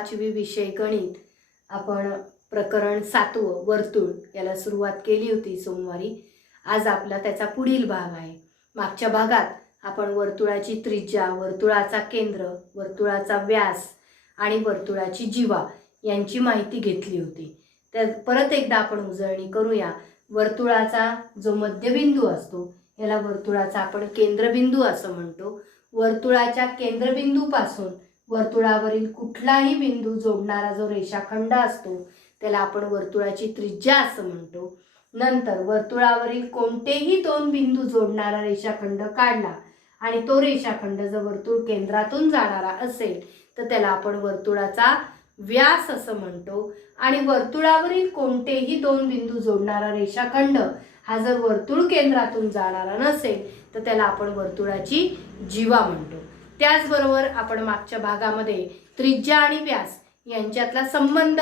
5वी विषय गणित आपण प्रकरण 7वं वर्तुळ याला सुरुवात केली होती सोमवारी. आज आपला त्याचा पुढील भाग आहे. मागच्या भागात आपण वर्तुळाची त्रिज्या, वर्तुळाचा केंद्र, वर्तुळाचा व्यास आणि वर्तुळाची जीवा यांची माहिती घेतली होती. तर परत एकदा आपण उजळणी करूया. वर्तुळाचा जो मध्यबिंदू असतो याला वर्तुळाचा आपण केंद्रबिंदू असं म्हणतो. वर्तुळाच्या केंद्रबिंदूपासून वर्तुळावरील कुठलाही बिंदू जोडणारा जो रेषाखंड असतो त्याला आपण वर्तुळाची त्रिज्या असं म्हणतो. नंतर वर्तुळावरील कोणतेही दोन बिंदू जोडणारा रेषाखंड काढला आणि तो रेषाखंड जर वर्तुळ केंद्रातून जाणारा असेल तर त्याला आपण वर्तुळाचा व्यास असं म्हणतो. आणि वर्तुळावरील कोणतेही दोन बिंदू जोडणारा रेषाखंड हा जर वर्तुळ केंद्रातून जाणारा नसेल तर त्याला आपण वर्तुळाची जीवा म्हणतो. त्याचबरोबर आपण मागच्या भागामध्ये त्रिज्या आणि व्यास यांच्यातला संबंध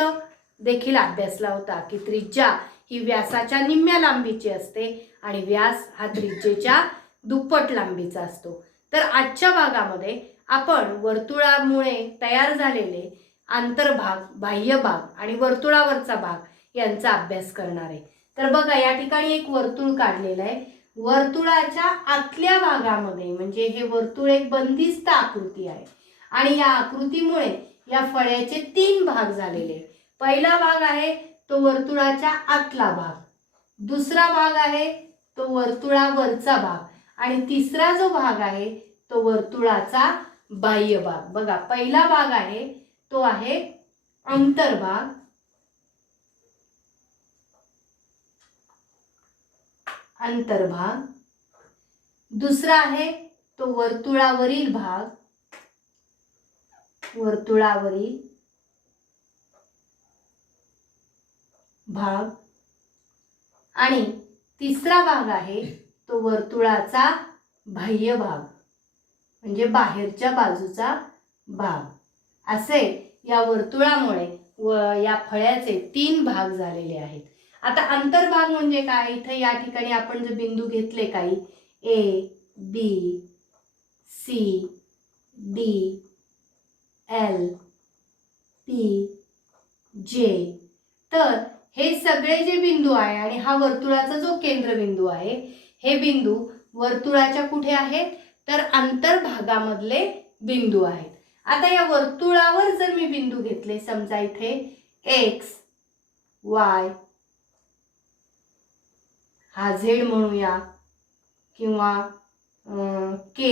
देखील अभ्यासला होता की त्रिज्या ही व्यासाच्या निम्म्या लांबीची असते आणि व्यास हा त्रिज्येच्या दुप्पट लांबीचा असतो. तर आजच्या भागामध्ये आपण वर्तुळामुळे तयार झालेले अंतर्भाग, बाह्य भाग आणि वर्तुळावरचा भाग यांचा अभ्यास करणार आहे. तर बघा, या ठिकाणी एक वर्तुळ काढलेलं आहे. वर्तुळाच्या आतल्या भागामध्ये म्हणजे हे वर्तुळ एक बंदिस्त आकृती आहे आणि या आकृतीमुळे या फळ्याचे 3 भाग झालेले. पहिला भाग आहे तो वर्तुळाच्या आतला भाग, दुसरा भाग आहे तो वर्तुळावरचा भाग आणि तिसरा जो भाग आहे तो वर्तुळाचा बाह्य भाग. बघा, पहिला भाग आहे तो आहे अंतर्भाग, अंतर्भाग. दुसरा आहे तो वर्तुळावरील भाग, वर्तुळावरील भाग. आणि तिसरा भाग आहे तो वर्तुळाचा बाह्य भाग म्हणजे बाहेरच्या बाजूचा भाग. असे या वर्तुळामुळे या फळ्याचे 3 भाग झालेले आहेत. आता अंतर्भाग म्हणजे काय? इथे या ठिकाणी आपण जे बिंदू घेतले काही A, B, C, D, L, P, J. तर हे सगळे जे बिंदू आहे आणि हा वर्तुळाचा जो केंद्रबिंदू आहे, हे बिंदू वर्तुळाच्या कुठे आहेत तर अंतर्भागामधले बिंदू आहेत. आता या वर्तुळावर जर मी बिंदू घेतले, समजा इथे X, Y हा Z म्हणूया किंवा K,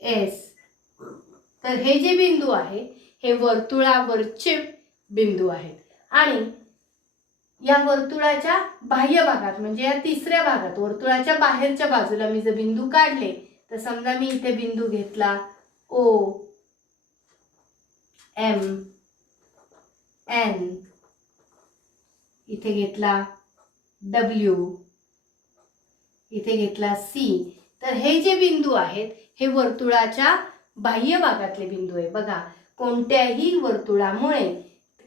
S, तर हे जे बिंदू आहे हे वर्तुळावरचे बिंदू आहेत. आणि या वर्तुळाच्या बाह्य भागात म्हणजे या तिसऱ्या भागात वर्तुळाच्या बाहेरच्या बाजूला मी जर बिंदू काढले तर समजा मी इथे बिंदू घेतला O, M, N, इथे घेतला W, इथे घेतला C. तर हे जे बिंदू आहेत हे वर्तुळाच्या बाह्य भागातले बिंदू आहे. बघा, कोणत्याही वर्तुळामुळे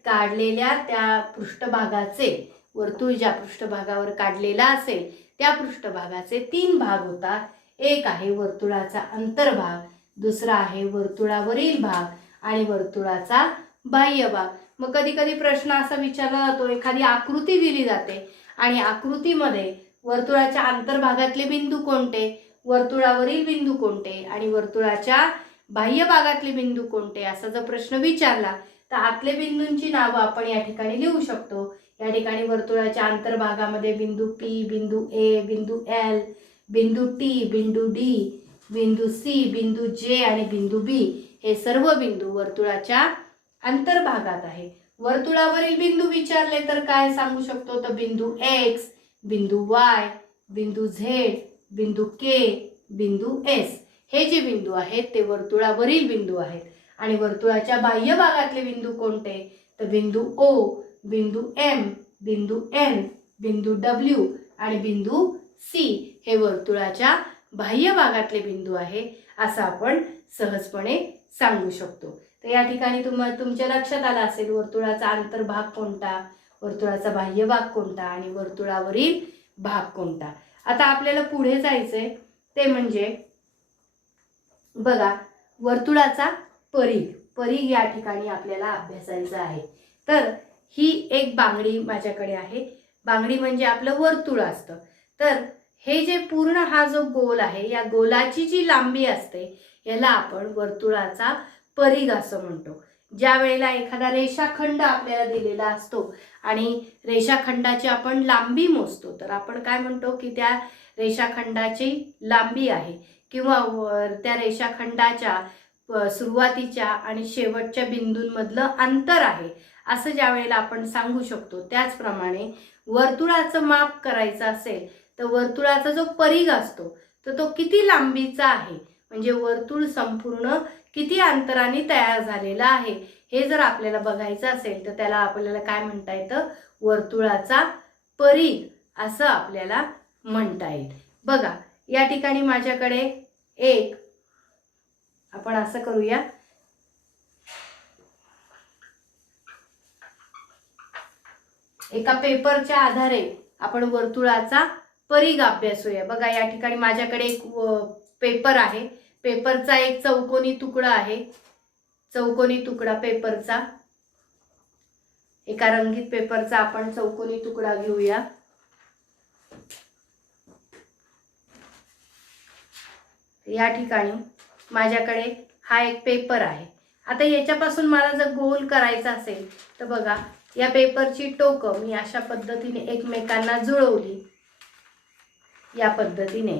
काढलेल्या त्या पृष्ठभागाचे, वर्तुळ ज्या पृष्ठभागावर काढलेला असेल त्या पृष्ठभागाचे 3 भाग होतात. एक आहे वर्तुळाचा अंतर्भाग, दुसरा आहे वर्तुळावरील भाग आणि वर्तुळाचा बाह्य भाग. मग कधी कधी प्रश्न असा विचारला जातो, एखादी आकृती दिली जाते आणि आकृतीमध्ये वर्तुळाच्या अंतर्भागातले बिंदू कोणते, वर्तुळावरील बिंदू कोणते आणि वर्तुळाच्या बाह्य भागातले बिंदू कोणते असा जर प्रश्न विचारला तर आतले बिंदूंची नावं आपण या ठिकाणी लिहू शकतो. या ठिकाणी वर्तुळाच्या अंतर्भागामध्ये बिंदू P, बिंदू A, बिंदू L, बिंदू T, बिंदू D, बिंदू C, बिंदू J आणि बिंदू B हे सर्व बिंदू वर्तुळाच्या अंतर्भागात आहे. वर्तुळावरील बिंदू विचारले तर काय सांगू शकतो, तर बिंदू X, बिंदू Y, बिंदू Z, बिंदू K, बिंदू S हे जे बिंदू आहेत ते वर्तुळावरील बिंदू आहेत. आणि वर्तुळाच्या बाह्य भागातले बिंदू कोणते, तर बिंदू O, बिंदू M, बिंदू N, बिंदू W आणि बिंदू C हे वर्तुळाच्या बाह्य भागातले बिंदू आहे असं आपण सहजपणे सांगू शकतो. तर या ठिकाणी तुमच्या लक्षात आलं असेल वर्तुळाचा अंतर्भाग कोणता, वर्तुळाचा बाह्य भाग कोणता आणि वर्तुळावरील भाग कोणता. आता आपल्याला पुढे जायचंय ते म्हणजे बघा वर्तुळाचा परिघ. परीघ या ठिकाणी आपल्याला अभ्यासायचं आहे. तर ही एक बांगडी माझ्याकडे आहे. बांगडी म्हणजे आपलं वर्तुळ असतं. तर हे जे पूर्ण हा जो गोल आहे, या गोलाची जी लांबी असते याला आपण वर्तुळाचा परीघ असं म्हणतो. ज्या वेळेला एखादा रेषाखंड आपल्याला दिलेला असतो आणि रेषाखंडाची आपण लांबी मोजतो, तर आपण काय म्हणतो की त्या रेषाखंडाची लांबी आहे किंवा त्या रेषाखंडाच्या सुरुवातीच्या आणि शेवटच्या बिंदूंमधलं अंतर आहे, असं ज्या वेळेला आपण सांगू शकतो. त्याचप्रमाणे वर्तुळाचं माप करायचं असेल तर वर्तुळाचा जो परीघ असतो तर तो किती लांबीचा आहे, म्हणजे वर्तुळ संपूर्ण किती अंतराने तयार झालेला आहे, हे जर आपल्याला बघायचं असेल तर त्याला आपल्याला काय म्हणता येतं, वर्तुळाचा परीघ असं आपल्याला म्हणता येईल. बघा या ठिकाणी माझ्याकडे एक, आपण असं करूया, एका पेपरच्या आधारे आपण वर्तुळाचा परीघ अभ्यासूया. बघा या ठिकाणी माझ्याकडे एक पेपर आहे. पेपरचा एक चौकोनी तुकडा आहे. चौकोनी तुकडा पेपरचा, एका रंगीत पेपरचा आपण चौकोनी तुकडा घेऊया. या ठिकाणी माझ्याकडे हा एक पेपर आहे. आता याच्यापासून मला जर गोल करायचा असेल तर बघा या पेपरची टोकं मी अशा पद्धतीने एकमेकांना जुळवली या पद्धतीने,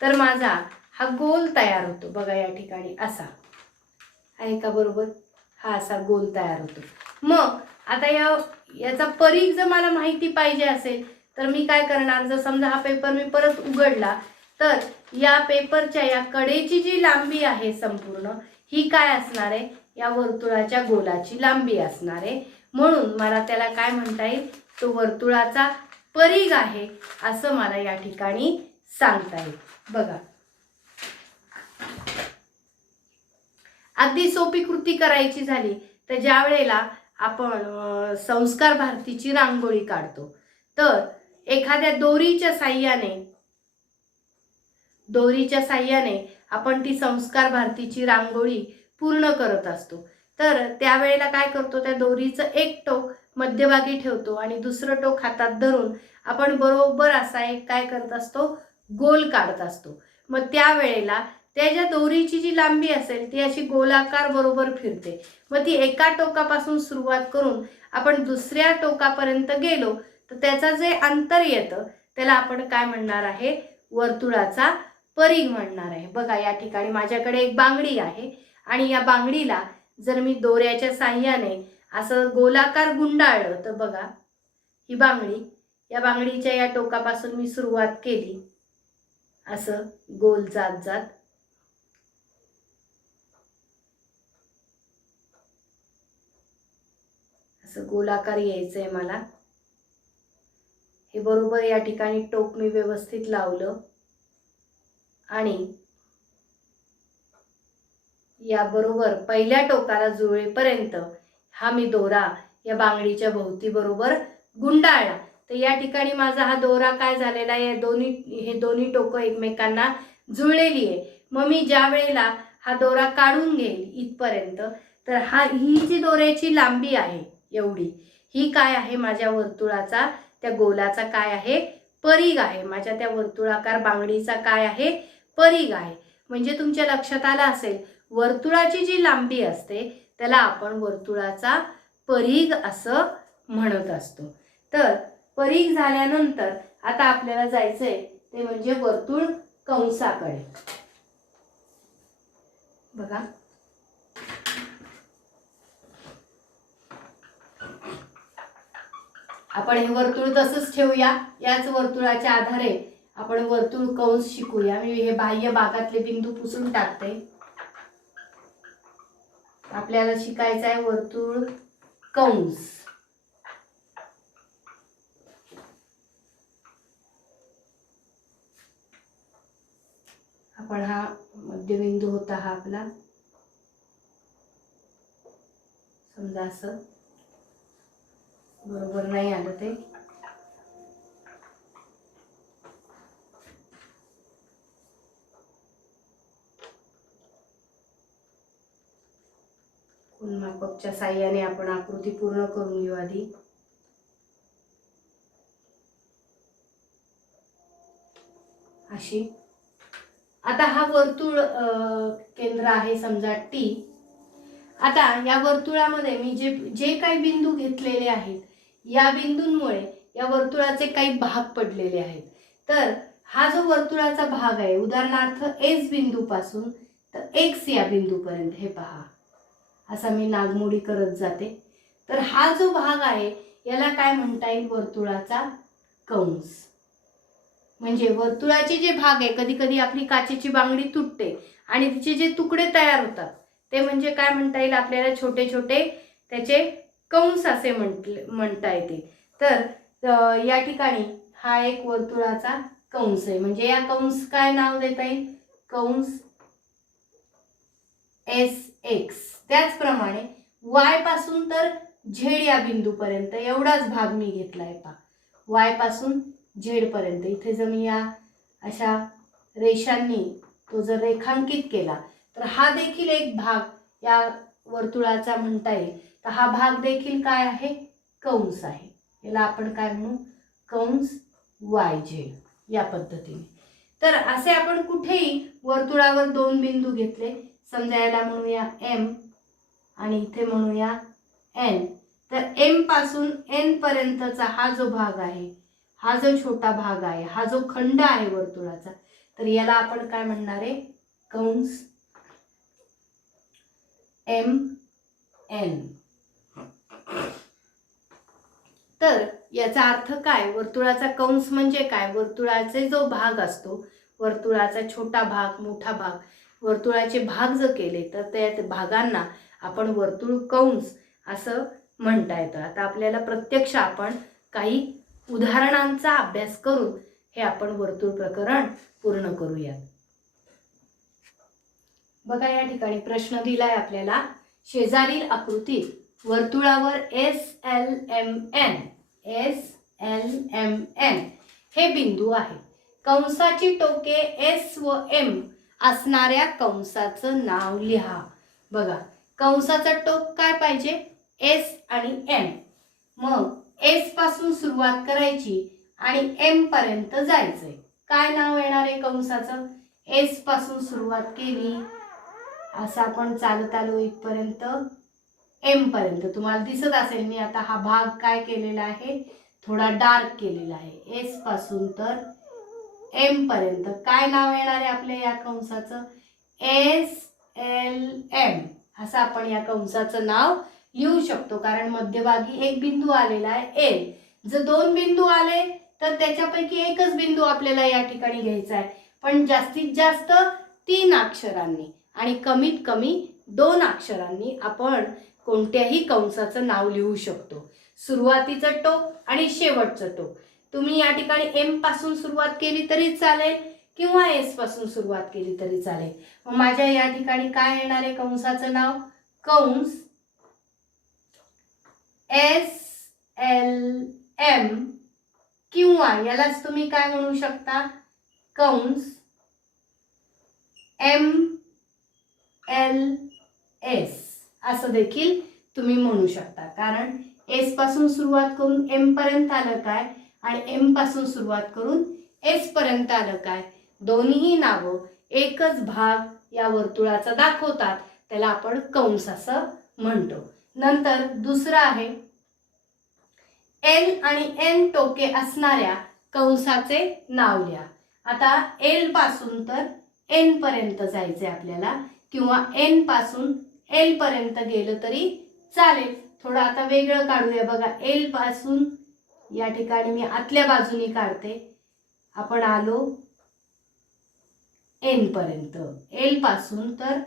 तर माझा हा गोल तयार होतो. बघा या ठिकाणी असा आहे का, बरोबर, हा असा गोल तयार होतो. मग आता याचा परीघ जर मला माहिती पाहिजे असेल तर मी काय करणार, जर समजा हा पेपर मी परत उघडला तर या पेपरच्या या कडेची जी लांबी आहे संपूर्ण ही काय असणार आहे, या वर्तुळाच्या गोलाची लांबी असणार आहे. म्हणून मला त्याला काय म्हणता येईल, तो वर्तुळाचा परीघ आहे असं मला या ठिकाणी सांगता येईल. बघा अगदी सोपी कृती करायची झाली तर ज्या वेळेला आपण संस्कार भारतीची रांगोळी काढतो तर एखाद्या दोरीच्या साह्याने आपण ती संस्कार भारतीची रांगोळी पूर्ण करत असतो. तर त्यावेळेला काय करतो, त्या दोरीचं एक टोक मध्यभागी ठेवतो आणि दुसरं टोक हातात धरून आपण बरोबर असा एक काय करत असतो, गोल काढत असतो. मग त्यावेळेला त्याच्या दोरीची जी लांबी असेल ती अशी गोलाकार बरोबर फिरते. मग ती एका टोकापासून सुरुवात करून आपण दुसऱ्या टोकापर्यंत गेलो तर त्याचं जे अंतर येतं त्याला आपण काय म्हणणार आहे, वर्तुळाचा परीघ म्हणणार आहे. बघा या ठिकाणी माझ्याकडे एक बांगडी आहे आणि या बांगडीला जर मी दोऱ्याच्या साह्याने असं गोलाकार गुंडाळलं तर बघा ही बांगडी, या बांगडीच्या या टोकापासून मी सुरुवात केली असं गोल जात जात असं गोलाकार यायचंय मला. हे बरोबर या ठिकाणी टोक मी व्यवस्थित लावलं आणि या बरोबर पहिल्या टोकाला जुळेपर्यंत हा मी दोरा या बांगडीच्या भोवती बरोबर गुंडाळला. तर या ठिकाणी माझा हा दोरा काय झालेला आहे, हे दोन्ही टोकं एकमेकांना जुळलेली आहे. मग मी ज्या वेळेला हा दोरा काढून घेईल इथपर्यंत तर ही जी दोऱ्याची लांबी आहे एवढी, ही काय आहे, माझ्या वर्तुळाचा त्या गोलाचा काय आहे, परीघ आहे. माझ्या त्या वर्तुळाकार बांगडीचा काय आहे, परीघ आहे. म्हणजे तुमच्या लक्षात आलं असेल वर्तुळाची जी लांबी असते त्याला आपण वर्तुळाचा परीघ असं म्हणत असतो. तर परीघ झाल्यानंतर आता आपल्याला जायचंय ते म्हणजे वर्तुळ कंसाकडे. बघा आपण हे वर्तुळ तसंच ठेवूया. याच वर्तुळाच्या आधारे आपण वर्तुळ कंस शिकूया. मी हे बाह्य भागातले बिंदू पुसून टाकते. आपल्याला शिकायचं आहे वर्तुळ कंस. आपण हा मध्यबिंदू होता हा आपला, समजा असं बरोबर नाही आलं ते, मापकच्या साहाय्याने आपण आकृती पूर्ण करून घेऊ आधी. अशी आता हा वर्तुळ केंद्र आहे समजा टी. आता या वर्तुळामध्ये मी जे काही बिंदू घेतलेले आहेत या बिंदूंमुळे या वर्तुळाचे काही भाग पडलेले आहेत. तर हा जो वर्तुळाचा भाग आहे उदाहरणार्थ एस बिंदूपासून तर एक्स या बिंदूपर्यंत हे पहा असा मी नागमोडी करत जाते. तर हा जो भाग आहे याला काय म्हणता येईल वर्तुळाचा कंस. म्हणजे वर्तुळाचे जे भाग आहे कधी कधी आपली काचेची बांगडी तुटते आणि तिचे जे तुकडे तयार होतात ते म्हणजे काय म्हणता येईल आपल्याला छोटे छोटे त्याचे कंस असे म्हणता येते. तर या ठिकाणी हा एक वर्तुळाचा कंस आहे. म्हणजे या कंस काय नाव देता येईल कंस एस एक्स. त्याचप्रमाणे वाय पासून तर झेड या बिंदूपर्यंत एवढाच भाग मी घेतलाय पहा. वाय पासून झेड पर्यंत इथे जर मी या अशा रेषांनी तो जर रेखांकित केला तर हा देखील एक भाग या वर्तुळाचा म्हणता येईल. तर हा भाग देखील काय आहे कंस आहे. याला आपण काय म्हणू कंस वाय झेड या पद्धतीने. तर असे आपण कुठेही वर्तुळावर दोन बिंदू घेतले समजा याला म्हणूया एम आणि इथे म्हणूया एन. तर एम पासून एन पर्यंतचा हा जो भाग आहे हा जो छोटा भाग आहे हा जो खंड आहे वर्तुळाचा तर याला आपण काय म्हणणार आहे कंस एम एन. तर याचा अर्थ काय वर्तुळाचा कंस म्हणजे काय वर्तुळाचे जो भाग असतो वर्तुळाचा छोटा भाग मोठा भाग वर्तुळाचे भाग जर केले तर त्या भागांना आपण वर्तुळ कंस असं म्हणता येतं. आता आपल्याला प्रत्यक्ष आपण काही उदाहरणांचा अभ्यास करून हे आपण वर्तुळ प्रकरण पूर्ण करूयात. बघा या ठिकाणी प्रश्न दिलाय आपल्याला शेजारील आकृतीत वर्तुळावर एस एल एम एन हे बिंदू आहेत. कंसाची टोके एस व एम असणाऱ्या कंसाचं नाव लिहा. बघा कंसाचं टोक काय पाहिजे एस आणि एम. मग एस पासून सुरुवात करायची आणि एम पर्यंत जायचंय. काय नाव येणार आहे कंसाचं एस पासून सुरुवात केली असं आपण चालत आलो इथपर्यंत एम पर्यंत. तुम्हाला दिसत असेल मी आता हा भाग काय केलेला आहे थोडा डार्क केलेला आहे. एस पासून तर एम पर्यंत काय नाव येणार आहे आपल्या या कंसाचं एस एल एम असं आपण या कंसाचं नाव लिहू शकतो. कारण मध्यभागी एक बिंदू आलेला आहे एल. जर दोन बिंदू आले तर त्याच्यापैकी एकच बिंदू आपल्याला या ठिकाणी घ्यायचा आहे पण जास्तीत जास्त 3 अक्षरांनी आणि कमीत कमी 2 अक्षरांनी आपण कोणत्याही कंसाचं नाव लिहू शकतो. सुरुवातीचं टोक आणि शेवटचं टोक. तुम्ही या ठिकाणी एम पासून सुरुवात केली तरी चालेल किंवा एस पासून सुरुवात केली तरी चालेल. मग माझ्या या ठिकाणी काय येणार आहे कंसाचं नाव कंस एस एल एम किंवा यालाच तुम्ही काय म्हणू शकता कंस एम एल एस असं देखील तुम्ही म्हणू शकता. कारण एस पासून सुरुवात करून एम पर्यंत आलं काय आणि एम पासून सुरुवात करून एस पर्यंत आलं काय दोन्ही नावं एकच भाग या वर्तुळाचा दाखवतात. त्याला आपण कंस असं म्हणतो. नंतर दुसरं आहे एल आणि एन टोके असणाऱ्या कंसाचे नाव लिहा. आता एल पासून तर एन पर्यंत जायचे आपल्याला किंवा एन पासून एल पर्यंत गेलं तरी चालेल. थोडं आता वेगळं काढूया. बघा एल पासून या ठिकाणी मी आतल्या बाजूने काढते. आपण आलो एन पर्यंत. एल पासून तर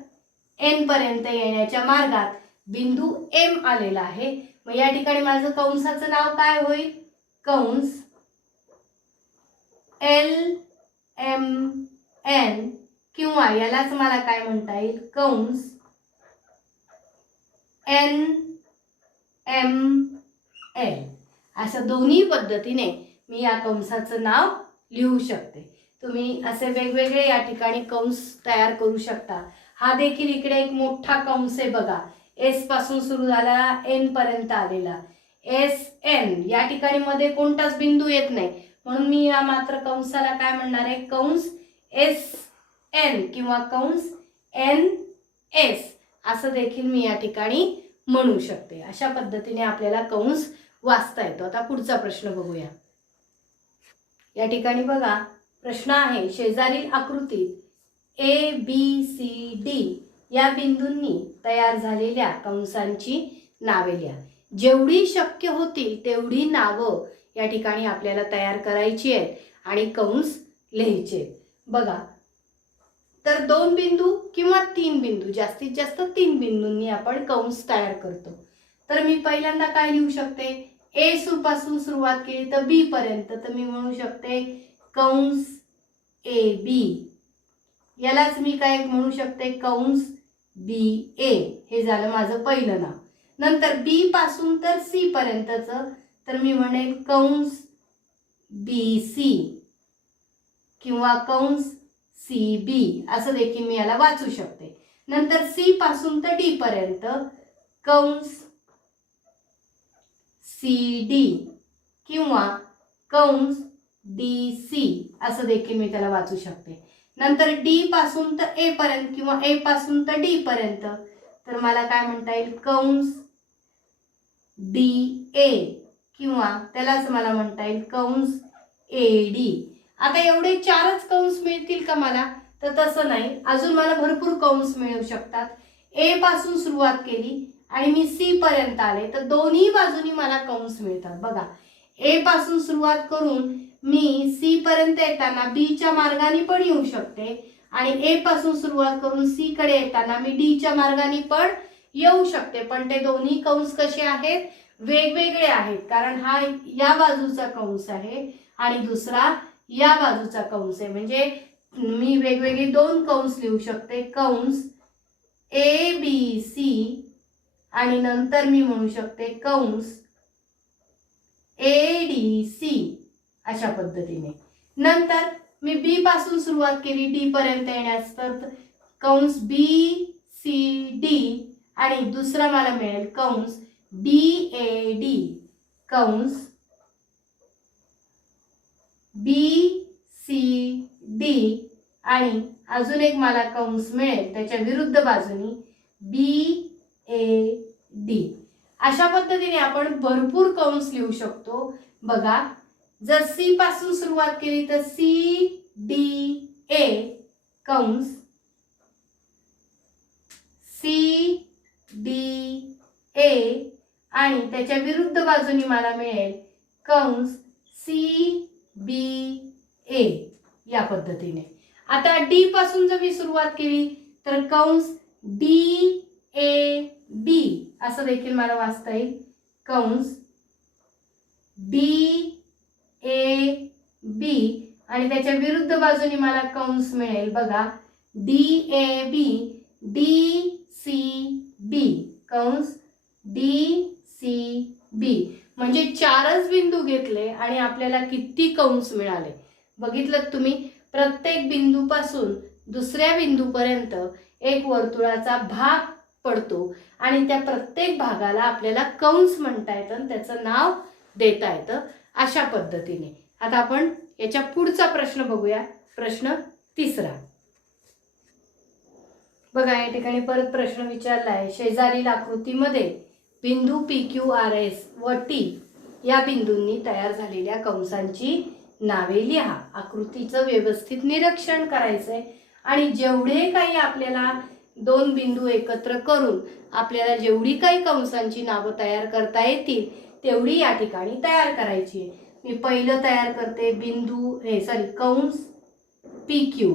एन पर्यंत येण्याच्या मार्गात बिंदू एम आलेला आहे. मग या ठिकाणी माझं कंसाचं नाव काय होईल कंस एल एम एन किंवा यालाच मला काय म्हणता येईल कंस एन एम एल. अशा दोन्ही पद्धतीने मी या कंसाचं नाव लिहू शकते. तुम्ही असे वेगवेगळे या ठिकाणी कंस तयार करू शकता. हा देखील इकडे एक मोठा कंस आहे बघा एस पासून सुरू झाला एन पर्यंत आलेला एस एन, या ठिकाणी मध्ये कोणताच बिंदू येत नाही, म्हणून मी या मात्र कंसाला काय म्हणणार आहे, कंस एस एन किंवा कंस एन एस असं देखील मी या ठिकाणी म्हणू शकते. अशा पद्धतीने आपल्याला कंस वाचता येतो. आता पुढचा प्रश्न बघूया. या ठिकाणी बघा प्रश्न आहे, शेजारील आकृतीत ए बी सी डी या बिंदूंनी तयार झालेल्या कंसांची नावे लिहा. जेवढी शक्य होतील तेवढी नावं या ठिकाणी आपल्याला तयार करायची आहेत आणि कंस लिहायचे. बघा तर 2 बिंदू किंवा 3 बिंदू, जास्तीत जास्त 3 बिंदूंनी आपण कंस तयार करतो. तर मी पहिल्यांदा काय लिहू शकते, ए पासून सुरुवात केली तर बी पर्यंत, तर मी म्हणू शकते कंस ए बी. यालाच मी काय म्हणू शकते, कंस बी ए. हे झालं माझं पहिलं नाव. नंतर बी पासून तर सी पर्यंतचं, तर मी म्हणेल कंस बी सी किंवा कंस सी बी असं देखील मी याला वाचू शकते. नंतर सी पासून तर डी पर्यंत कंस सी डी किंवा कंस डी सी असं देखील मी त्याला वाचू शकते. नंतर डी पासून तर ए पर्यंत किंवा ए पासून तर डी पर्यंत, तर मला काय म्हणता येईल, कंस डी ए किंवा त्यालाच मला म्हणता येईल कंस ए डी. आता एवढे 4च कंस मिळतील का मला, तर तसं नाही, अजून मला भरपूर कंस मिळू शकतात. ए पासून सुरुवात केली आणि मी सी पर्यंत आले तर दोन्ही बाजूनी मला कंस मिळतात. बघा ए पासून सुरुवात करून मी सी पर्यंत येताना बी च्या मार्गाने पण येऊ शकते आणि ए पासून सुरुवात करून सी कडे येताना मी डी च्या मार्गाने पण येऊ शकते. पण ते दोन्ही कंस कसे आहेत, वेगवेगळे आहेत, कारण हा या बाजूचा कंस आहे आणि दुसरा या बाजूचा कंस आहे. म्हणजे मी वेगवेगळे 2 कंस लिहू शकते, कंस ए बी सी आणि नंतर मी म्हणू शकते कंस ए डी सी अशा पद्धतीने. नंतर मी बी पासून सुरुवात केली डी पर्यंत येण्यास, तर कंस बी सी डी आणि दुसरा मला मिळेल कंस बी ए डी, कंस बी सी डी आणि अजून एक मला कंस मिळेल त्याच्या विरुद्ध बाजूनी बी ए डी. अशा पद्धतीने आपण भरपूर कंस लिहू शकतो. बघा जर सी पासून सुरुवात केली तर सी डी ए कंस सी डी ए आणि त्याच्या विरुद्ध बाजूनी मला मिळेल कंस सी बी ए या पद्धतीने. आता डी पासून जर मी सुरुवात केली तर कंस डी ए बी असं देखील मला वाचता येईल, कंस डी ए बी आणि त्याच्या विरुद्ध बाजूने मला कंस मिळेल. बघा D A B D C B, कंस डी सी बी. म्हणजे 4च बिंदू घेतले आणि आपल्याला किती कंस मिळाले बघितलं तुम्ही. प्रत्येक बिंदूपासून दुसऱ्या बिंदूपर्यंत एक वर्तुळाचा भाग पडतो आणि त्या प्रत्येक भागाला आपल्याला कंस म्हणता येतं आणि त्याचं नाव देता येतं अशा पद्धतीने. आता आपण याच्या पुढचा प्रश्न बघूया, प्रश्न 3. बघा या ठिकाणी परत प्रश्न विचारला आहे, शेजारील आकृतीमध्ये बिंदू पी क्यू आर एस व टी या बिंदूंनी तयार झालेल्या कंसांची नावे लिहा. आकृतीचं व्यवस्थित निरीक्षण करायचंय आणि जेवढे काही आपल्याला 2 बिंदू एकत्र करून आपल्याला जेवढी काही कंसांची नावं तयार करता येतील तेवढी या ठिकाणी तयार करायची. मी पहिलं तयार करते बिंदू कंस पी क्यू,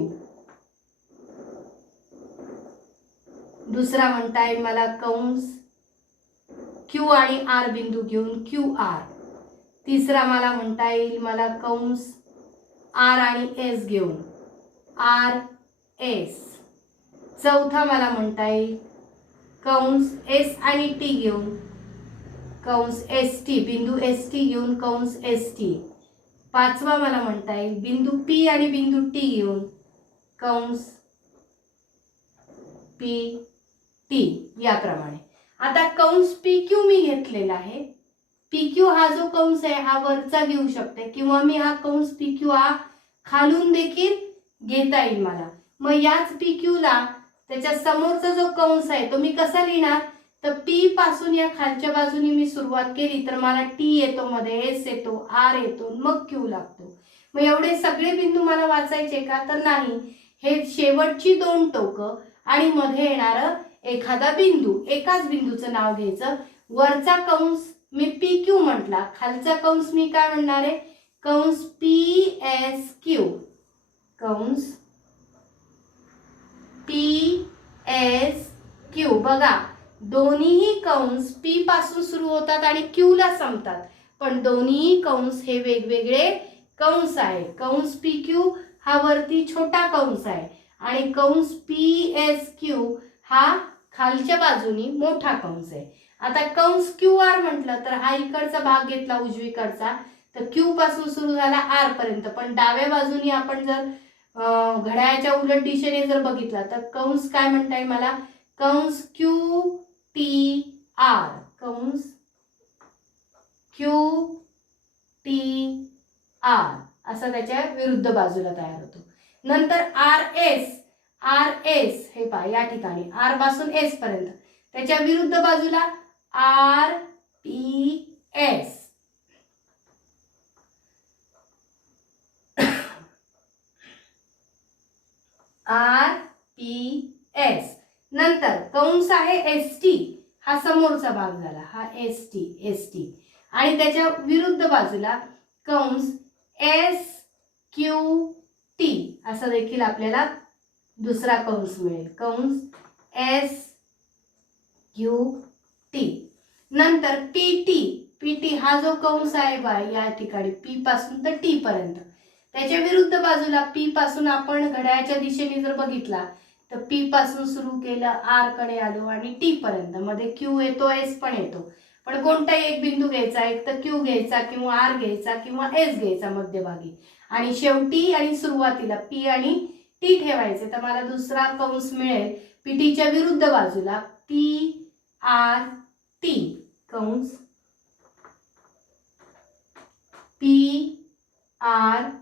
दुसरा म्हणता येईल मला कंस क्यू आणि आर बिंदू घेऊन क्यू आर, तिसरा मला म्हणता येईल मला कंस आर आणि एस घेऊन आर एस, चौथा मला म्हणता येईल कंस एस आणि टी घेऊन कंस एस टी, बिंदू एस टी घेऊन कंस एस टी, पाचवा मला म्हणता येईल बिंदू पी आणि बिंदू टी घेऊन कंस पी टी याप्रमाणे. आता कंस PQ मी घेतलेला आहे. PQ हा जो कंस आहे हा वरचा घेऊ शकते किंवा मी हा कंस PQ हा खालून देखील घेता येईल मला. मग याच PQ ला त्याच्या समोरचा जो कंस आहे तो मी कसा लिहिणार, तर P पासून या खालच्या बाजूने मी सुरुवात केली तर मला T येतो, मध्ये S येतो, R येतो, मग Q लागतो. मग एवढे सगळे बिंदू मला वाचायचे का, तर नाही. हे शेवटची दोन टोकं आणि मध्ये येणारं एखादा बिंदू, एकाच बिंदूचं नाव घ्यायचं. वरचा कंस मी PQ म्हटला, खालचा कंस मी काय म्हणणार आहे, कंस PSQ, कंस PSQ. बघा दोन्हीही कंस P पासून सुरू होतात आणि Q ला संपतात, पण दोन्ही कंस हे वेगवेगळे कंस आहे. कंस PQ हा वरती छोटा कंस आहे आणि कंस PSQ हा खालच्या बाजूनी मोठा कंस आहे. आता कंस QR म्हटलं तर हा इकडचा भाग घेतला उजवीकडचा, तर Q पासून सुरू झाला R पर्यंत, पण डाव्या बाजूनी आपण जर घड्याळाच्या उलट दिशेने जर बघितला तर कंस काय म्हणता येईल मला, कंस QTR, कंस QTR असं त्याच्या विरुद्ध बाजूला तयार होतो. नंतर RS हे पहा या ठिकाणी R पासून S पर्यंत, त्याच्या विरुद्ध बाजूला RPS. RPS. नंतर कंस आहे ST, हा समोरचा भाग झाला, हा ST आणि त्याच्या विरुद्ध बाजूला कंस SQT असं देखील आपल्याला दुसरा कंस मिळेल, कंस SQT. नंतर PT हा जो कंस आहे बा या ठिकाणी P पासून तर T पर्यंत, त्याच्या विरुद्ध बाजूला P पासून आपण घड्याळाच्या दिशेने जर बघितला तर P पासून सुरू केलं, R कडे आलो आणि T पर्यंत, मध्ये Q येतो, S पण येतो, पण कोणताही एक बिंदू घ्यायचा, एक तर Q घ्यायचा किंवा R घ्यायचा किंवा S घ्यायचा मध्यभागी, आणि शेवटी आणि सुरुवातीला P आणि T ठेवायचे. तर मला दुसरा कंस मिळेल PTच्या विरुद्ध बाजूला PRT, कंस PRT.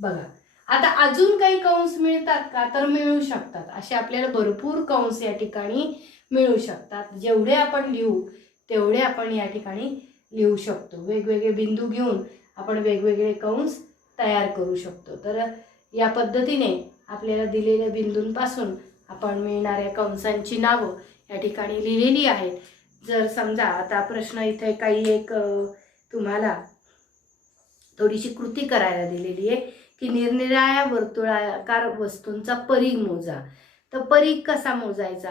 बघा आता अजून काही कंस मिळतात का, तर मिळू शकतात. असे आपल्याला भरपूर कंस या ठिकाणी मिळू शकतात. जेवढे आपण लिहू तेवढे आपण या ठिकाणी लिहू शकतो. वेगवेगळे बिंदू घेऊन आपण वेगवेगळे कंस तयार करू शकतो. तर या पद्धतीने आपल्याला दिलेल्या बिंदूंपासून आपण मिळणाऱ्या कंसांची नावं या ठिकाणी लिहिलेली आहेत. जर समजा आता प्रश्न इथे काही एक तुम्हाला थोडीशी कृती करायला दिलेली आहे की निरनिराळ्या वर्तुळाकार वस्तूंचा परीघ मोजा. तर परीघ कसा मोजायचा,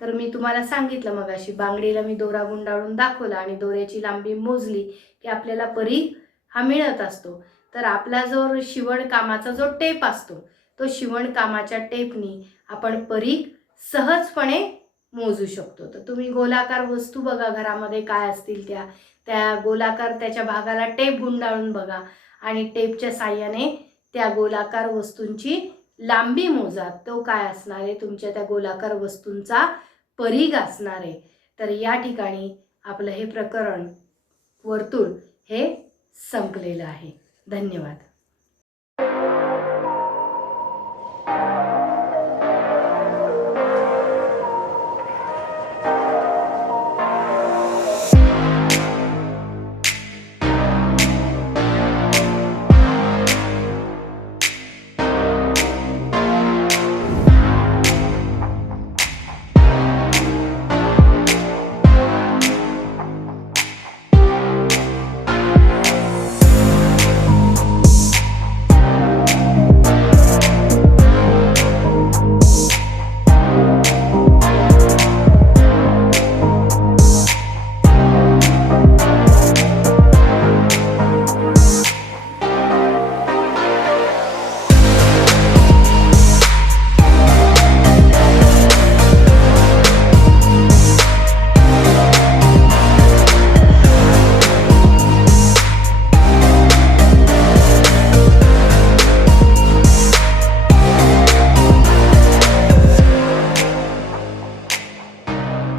तर मी तुम्हाला सांगितलं मगाशी, बांगडीला मी दोरा गुंडाळून दाखवला आणि दोऱ्याची लांबी मोजली की आपल्याला परीघ हा मिळत असतो. तर आपला जो शिवणकामाचा जो टेप असतो तो शिवणकामाच्या टेपनी आपण परीघ सहजपणे मोजू शकतो. तर तुम्ही गोलाकार वस्तू बघा घरामध्ये काय असतील त्या गोलाकार त्याच्या भागाला टेप गुंडाळून बघा आणि टेपच्या साहाय्याने त्या गोलाकार वस्तूंची लांबी मोजा. तो काय असणार आहे, तुमच्या त्या गोलाकार वस्तूंचा परीघ असणार आहे. तर या ठिकाणी आपलं हे प्रकरण वर्तुळ हे संपलेलं आहे. धन्यवाद.